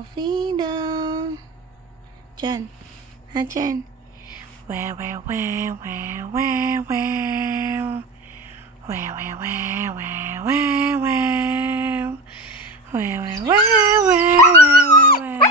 Elfida. Diyan. Ha, Diyan. Wow, wow, wow, wow, wow, wow. Wow, wow, wow, wow, wow, wow. Wow, wow, wow, wow, wow, wow.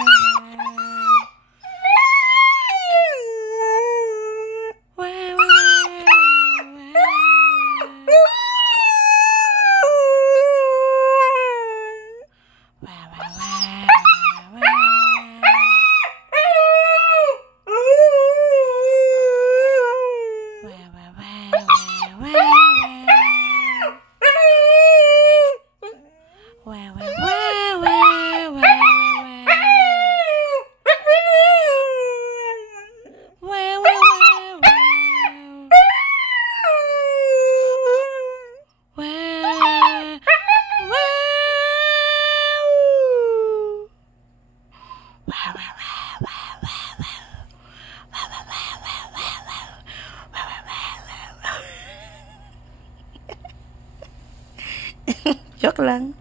Joke lang.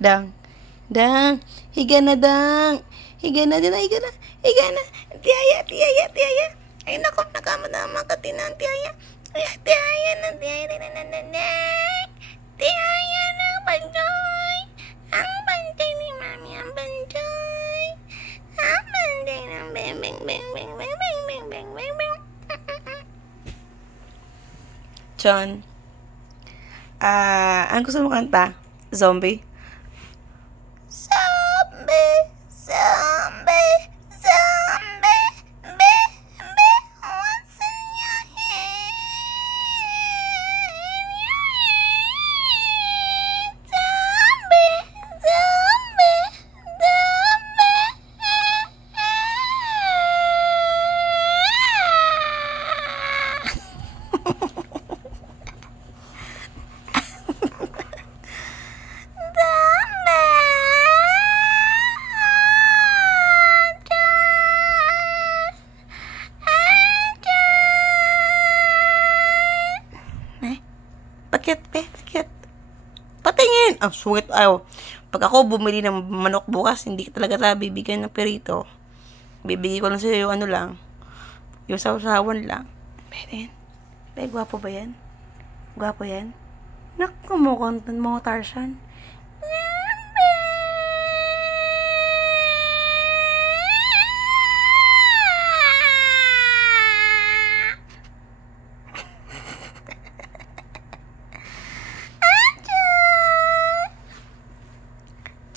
Dang. Dang. Higa na, Dang. Higa na din. Higa na. Higa na. Tiyaya. Ay, naku. Nakamadama ka tinang tiyaya. Ay, tiyaya na. Tiyaya na. Banjoy. Ang banjoy ni Mami. Ang banjoy. Ang banjoy ng beng. John. Ang gusto mo kanta? Zombie? What's in your head? Bakit? Patingin! Ang sweet. Pag ako bumili ng manok bukas, hindi ka talaga tayo bibigyan ng perito. Bibigay ko lang sa'yo yung ano lang. Yung sausawan lang. Pwede yan. Gwapo ba yan? Gwapo yan? Naku, mukhang Tarzan.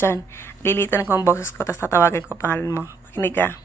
Diyan, lilitan ko ang boses ko, tapos tatawagan ko pangalan mo. Makinig ka.